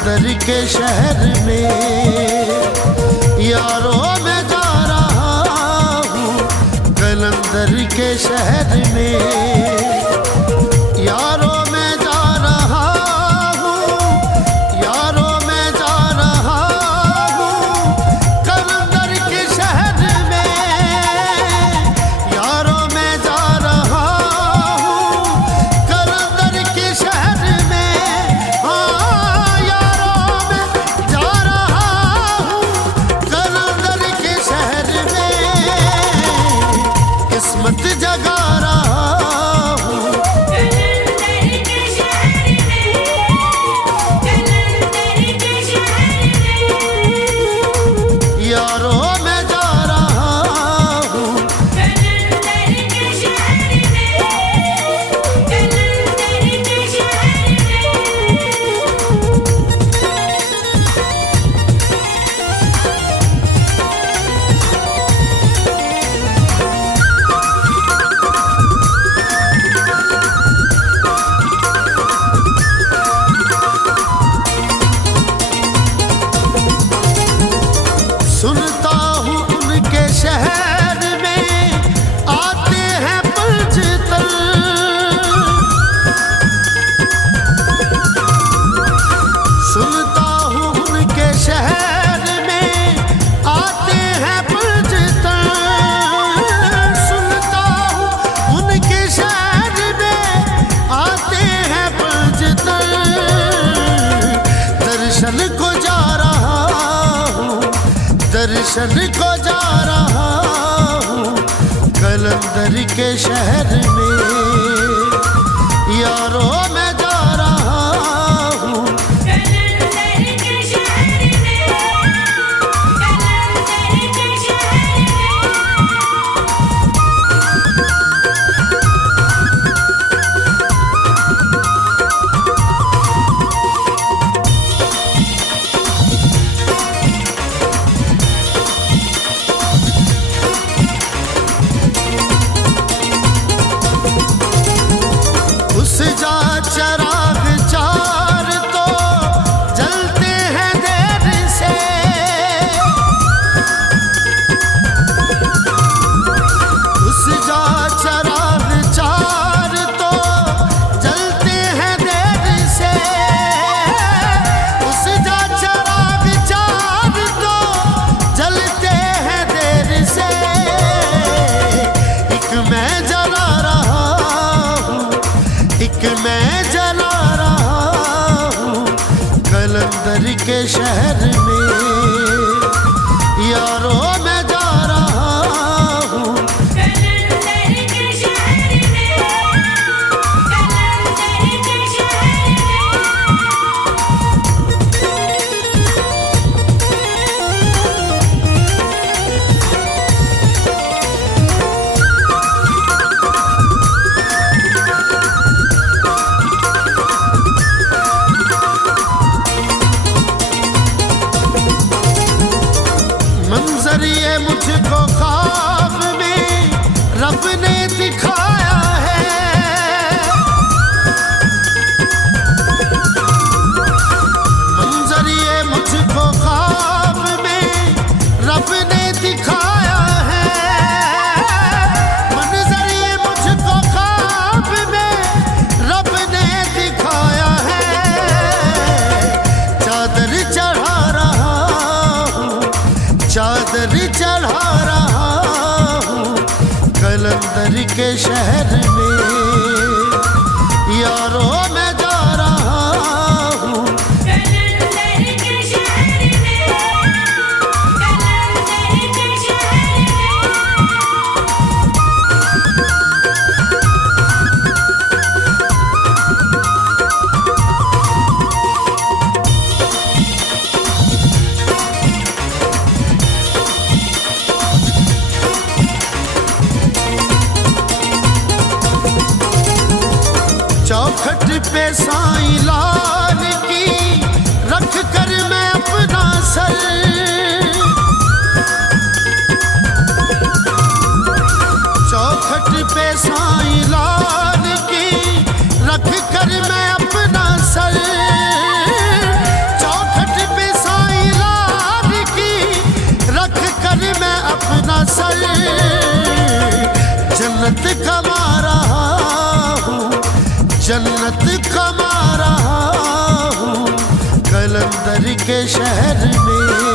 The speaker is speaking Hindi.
कलंदर के शहर में यारों मैं जा रहा हूँ, कलंदर के शहर में यारों मैं जा रहा हूँ, यारों मैं जा रहा हूँ, कलंदर के शहर में यारों मैं जा रहा हूँ, कलंदर के शहर में। हाँ यारों मैं जा रहा हूँ, कलंदर के शहर में किस्मत जगा रहा हूँ, कलंदर के शहर में, कलंदर के शहर में यारों मैं जा रहा हूँ। कलंदर के शहर में, कलंदर के शहर सुनता हूँ उनके शहर में आते हैं पंजतन, सुनता हूँ उनके शहर में आते हैं पंजतन, सुनता हूँ उनके शहर में आते हैं पंजतन। दर्शन को जा रहा हूँ, दर्शन को जा रहा हूँ, कलंदर के शहर में यारों मैं जा रहा हूँ। कलंदर के शहर में, कलंदर के शहर उस जा चराग चार तो जलते हैं देर से, उस जा चराग चार तो जलते हैं देर से, उस जा चराग चार तो जलते हैं देर से। एक मैं जला रहा हूँ, एक मैं जला रहा हूँ, कलंदर के शहर में यारों मैं जा रहा हूँ। कलंदर के शहर में, कलंदर के शहर मंजर ये मुझको ख्वाब में रब ने दिखाया है, मंजर ये मुझको ख्वाब में रब ने दिखाया है, मंजर ये मुझको ख्वाब में रब ने दिखाया है। चादर चढ़ा रहा हूँ, चादर चढ़ा रहा हूँ, कलंदर के शहर में यारों मैं जा रहा हूँ। कलंदर के शहर में, कलंदर के शहर चौखट पे साईं लाल की रख कर मैं अपना सर, चौखट पे साईं लाल की रख कर मैं अपना सर, कमा रहा हूँ, जन्नत कमा रहा हूँ कलंदर के शहर में।